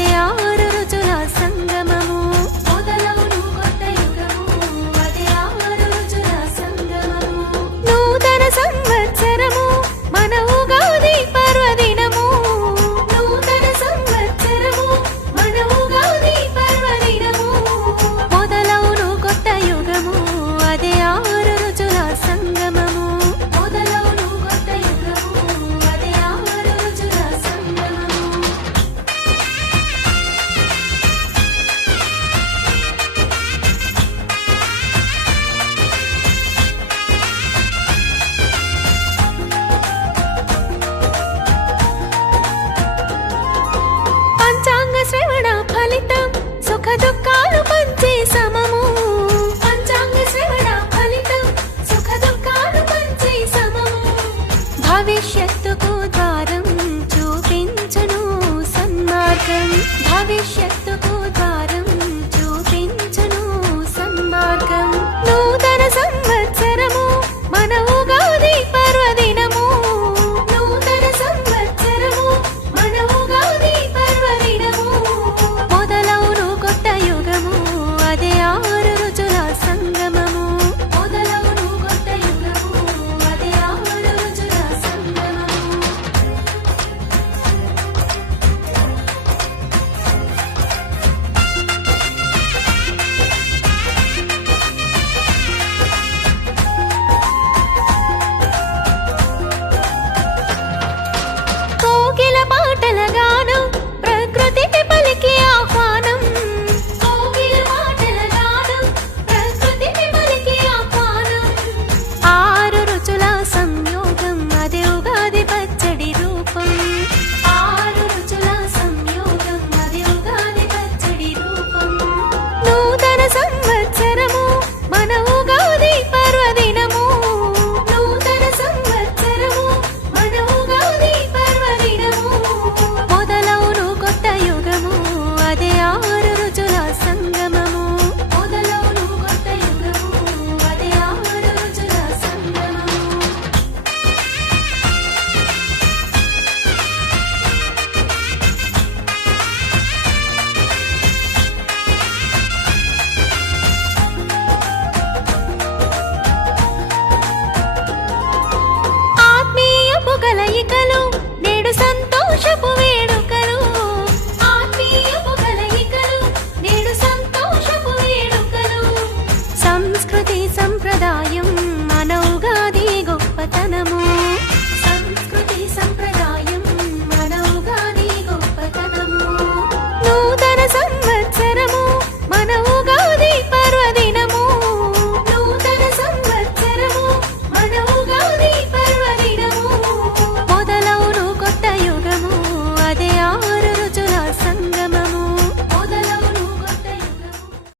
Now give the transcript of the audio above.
అదే ఆరు రుచుల సంగమము. మొదలవును కొత్త యుగము, అదే ఆరు రుచుల సంగమము. నూతన సంవత్సరము మన ఉగాది పర్వదినము. నూతన సంవత్సరము మన ఉగాది పర్వదినము. మొదలవును కొత్త యుగము, అదే ఆరు రుచుల సంగమము. మొదలవును కొత్త యుగము, అదే ఆరు రుచుల సంగమము. పంచాంగ శ్రవణ ఫలితం సుఖ దుఃఖాలు పంచే సమము. పంచాంగ శ్రవణ ఫలితం సుఖ దుఃఖాలు పంచే సమము. భవిష్యత్తుకు ద్వారం చూపించును సన్మార్గం. భవిష్యత్తుకు ద్వారం